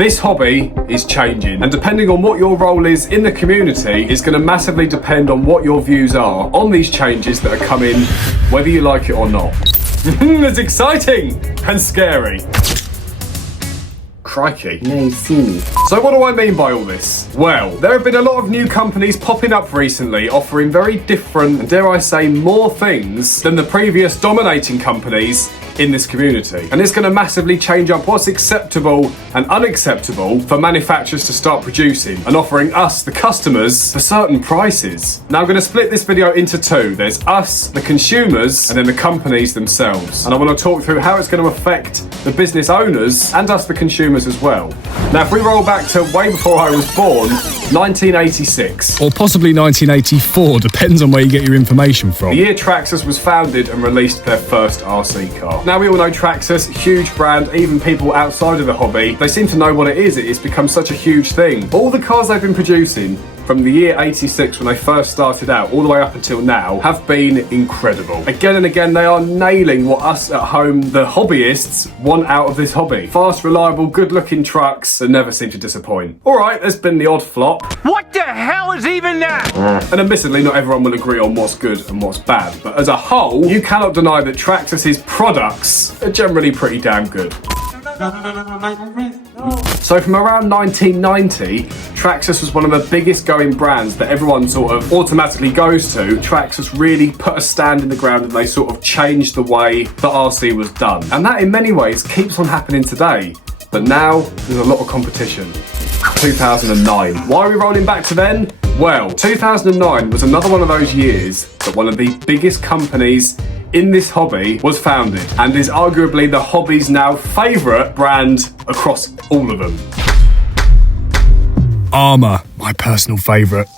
This hobby is changing, and depending on what your role is in the community is going to massively depend on what your views are on these changes that are coming, whether you like it or not. It's exciting and scary. Crikey. Now you see me. So what do I mean by all this? Well, there have been a lot of new companies popping up recently offering very different, and dare I say, more things than the previous dominating companies in this community. And it's going to massively change up what's acceptable and unacceptable for manufacturers to start producing and offering us, the customers, for certain prices. Now I'm going to split this video into two. There's us, the consumers, and then the companies themselves. And I want to talk through how it's going to affect the business owners and us, the consumers, as well. Now if we roll back to way before I was born, 1986. Or possibly 1984, depends on where you get your information from. The year Traxxas was founded and released their first RC car. Now we all know Traxxas, huge brand, even people outside of the hobby, they seem to know what it is. It's become such a huge thing. All the cars they've been producing from the year 86 when they first started out all the way up until now have been incredible. Again and again they are nailing what us at home, the hobbyists, want out of this hobby. Fast, reliable, good looking trucks that never seem to disappoint. Alright, there's been the odd flop. What the hell is even that? And admittedly not everyone will agree on what's good and what's bad, but as a whole you cannot deny that Traxxas' products are generally pretty damn good. So from around 1990, Traxxas was one of the biggest going brands that everyone sort of automatically goes to. Traxxas really put a stand in the ground and they sort of changed the way that RC was done. And that in many ways keeps on happening today. But now there's a lot of competition. 2009. Why are we rolling back to then? Well, 2009 was another one of those years that one of the biggest companies in this hobby was founded and is arguably the hobby's now favourite brand across all of them. Arrma, my personal favourite.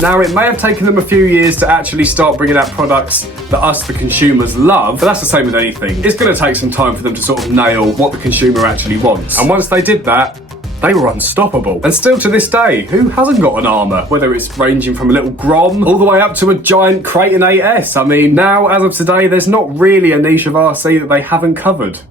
Now it may have taken them a few years to actually start bringing out products that us, the consumers, love, but that's the same with anything. It's going to take some time for them to sort of nail what the consumer actually wants. And once they did that, they were unstoppable. And still to this day, who hasn't got an Arrma? Whether it's ranging from a little Grom all the way up to a giant Kraton 8S. I mean, now, as of today, there's not really a niche of RC that they haven't covered.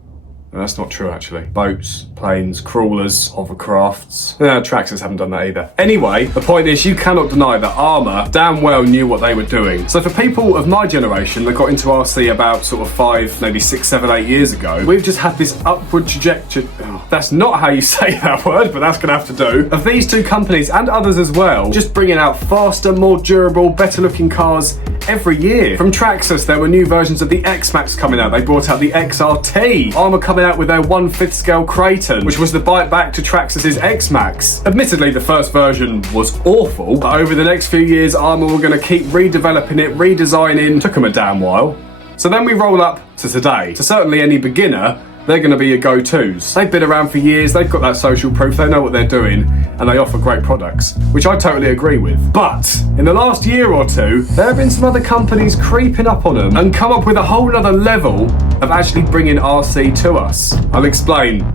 No, that's not true, actually. Boats, planes, crawlers, hovercrafts. Traxxas haven't done that either. Anyway, the point is you cannot deny that Arrma damn well knew what they were doing. So for people of my generation that got into RC about sort of 5, maybe 6, 7, 8 years ago, we've just had this upward trajectory. That's not how you say that word, but that's gonna have to do. Of these two companies and others as well, just bringing out faster, more durable, better looking cars every year. From Traxxas, there were new versions of the X-Max coming out. They brought out the XRT. Arrma coming out with their 1/5 scale Kraton, which was the bite back to Traxxas' X-Max. Admittedly, the first version was awful, but over the next few years, Arrma were going to keep redeveloping it, redesigning. Took them a damn while. So then we roll up to today. To certainly any beginner, they're going to be your go-tos. They've been around for years, they've got that social proof, they know what they're doing, and they offer great products, which I totally agree with. But in the last year or two, there have been some other companies creeping up on them and come up with a whole other level of actually bringing RC to us. I'll explain.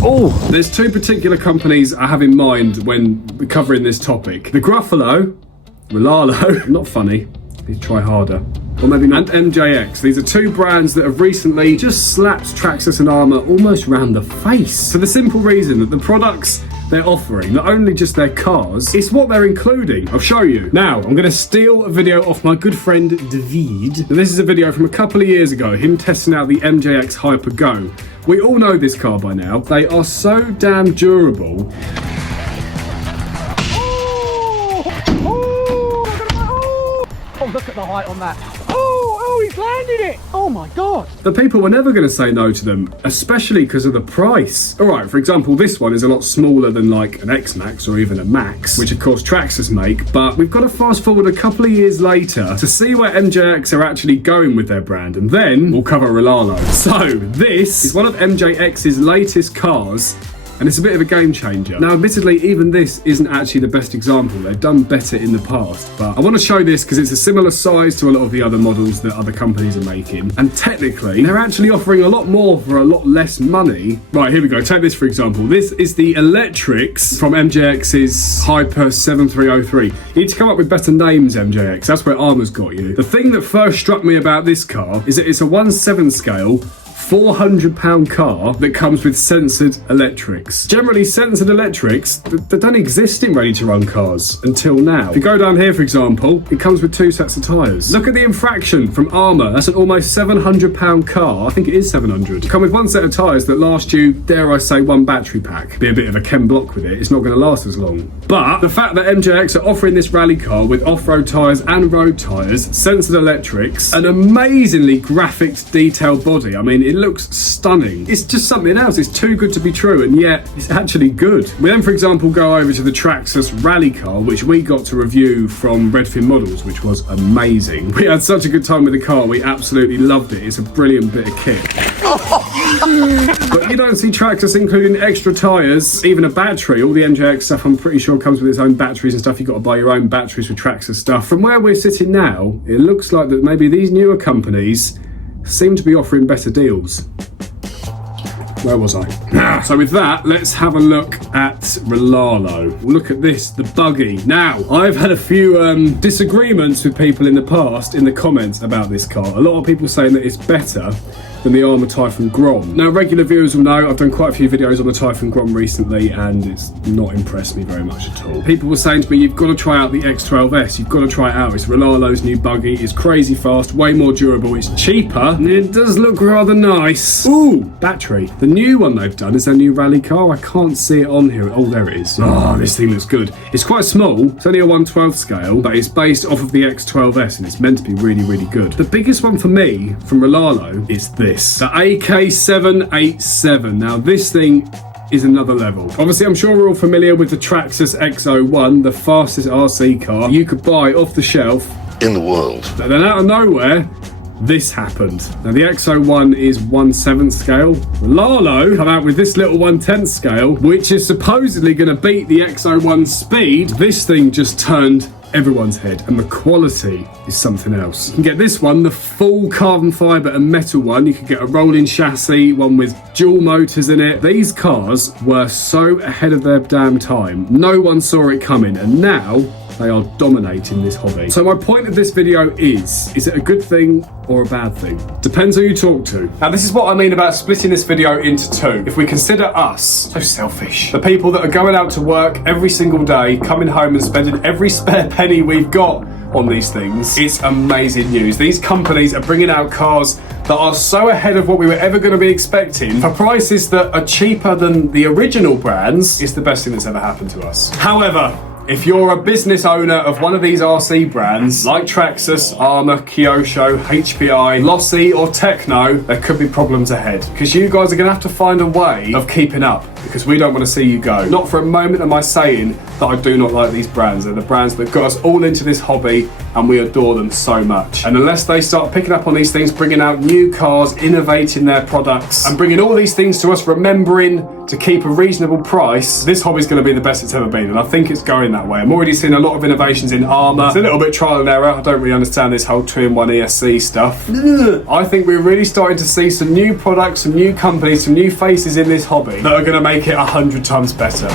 Oh, there's two particular companies I have in mind when covering this topic. The Gruffalo, Rlaarlo, not funny, please try harder. Or maybe not. And MJX. These are two brands that have recently just slapped Traxxas and Arrma almost round the face. For the simple reason that the products they're offering, not only just their cars, it's what they're including. I'll show you. Now, I'm going to steal a video off my good friend David. This is a video from a couple of years ago, him testing out the MJX Hyper Go. We all know this car by now. They are so damn durable. Oh, look at the height on that. Oh, he's landed it. Oh my God. The people were never going to say no to them, especially because of the price. All right, for example, this one is a lot smaller than like an X-Max or even a Max, which of course Traxxas make, but we've got to fast forward a couple of years later to see where MJX are actually going with their brand, and then we'll cover Rlaarlo. So this is one of MJX's latest cars, and it's a bit of a game changer. Now, admittedly, even this isn't actually the best example. They've done better in the past, but I want to show this because it's a similar size to a lot of the other models that other companies are making, and technically, they're actually offering a lot more for a lot less money. Right, here we go. Take this, for example. This is the Electrics from MJX's Hyper 7303. You need to come up with better names, MJX. That's where Arrma's got you. The thing that first struck me about this car is that it's a 1/7 scale £400 car that comes with censored electrics. Generally, censored electrics, they don't exist in ready-to-run cars until now. If you go down here, for example, it comes with 2 sets of tyres. Look at the infraction from Arrma. That's an almost £700 car. I think it is 700. Come with 1 set of tyres that last you, dare I say, 1 battery pack. Be a bit of a chem block with it. It's not going to last as long. But the fact that MJX are offering this rally car with off-road tyres and road tyres, censored electrics, an amazingly graphics detailed body. I mean, it looks stunning. It's just something else. It's too good to be true, and yet it's actually good. We then, for example, go over to the Traxxas rally car, which we got to review from Redfin Models, which was amazing. We had such a good time with the car. We absolutely loved it. It's a brilliant bit of kit. But you don't see Traxxas including extra tyres, even a battery. All the MJX stuff, I'm pretty sure, comes with its own batteries and stuff. You've got to buy your own batteries for Traxxas stuff. From where we're sitting now, it looks like that maybe these newer companies seem to be offering better deals. Where was I? So with that, let's have a look at Rlaarlo. Look at this, the buggy. Now, I've had a few disagreements with people in the past in the comments about this car. A lot of people saying that it's better than the Arrma Typhon Grom. Now, regular viewers will know I've done quite a few videos on the Typhon Grom recently, and it's not impressed me very much at all. People were saying to me, you've got to try out the X12S, you've got to try it out. It's Rlaarlo's new buggy, it's crazy fast, way more durable, it's cheaper, and it does look rather nice. Ooh, battery. The new one they've done is their new rally car. I can't see it on here. Oh, there it is. Oh, this thing looks good. It's quite small, it's only a 1/12 scale, but it's based off of the X12S, and it's meant to be really, really good. The biggest one for me from Rlaarlo is this. The AK787. Now this thing is another level. Obviously, I'm sure we're all familiar with the Traxxas X01, the fastest RC car you could buy off the shelf in the world. And then out of nowhere, this happened. Now the X01 is 1/7 scale. Rlaarlo come out with this little 1/10 scale, which is supposedly going to beat the X01 speed. This thing just turned everyone's head, and the quality is something else. You can get this one, the full carbon fibre and metal one. You can get a rolling chassis, one with dual motors in it. These cars were so ahead of their damn time. No one saw it coming, and now they are dominating this hobby. So my point of this video is it a good thing or a bad thing? Depends who you talk to. Now this is what I mean about splitting this video into 2. If we consider us, so selfish, the people that are going out to work every single day, coming home and spending every spare penny we've got on these things, it's amazing news. These companies are bringing out cars that are so ahead of what we were ever going to be expecting for prices that are cheaper than the original brands. It's the best thing that's ever happened to us. However, if you're a business owner of one of these RC brands, like Traxxas, Arrma, Kyosho, HPI, Lossy or Techno, there could be problems ahead. Because you guys are going to have to find a way of keeping up, because we don't want to see you go. Not for a moment am I saying that I do not like these brands. They're the brands that got us all into this hobby, and we adore them so much. And unless they start picking up on these things, bringing out new cars, innovating their products, and bringing all these things to us, remembering to keep a reasonable price, this hobby's going to be the best it's ever been, and I think it's going that way. I'm already seeing a lot of innovations in Arrma. It's a little bit trial and error. I don't really understand this whole 2-in-1 ESC stuff. I think we're really starting to see some new products, some new companies, some new faces in this hobby that are going to make it 100 times better.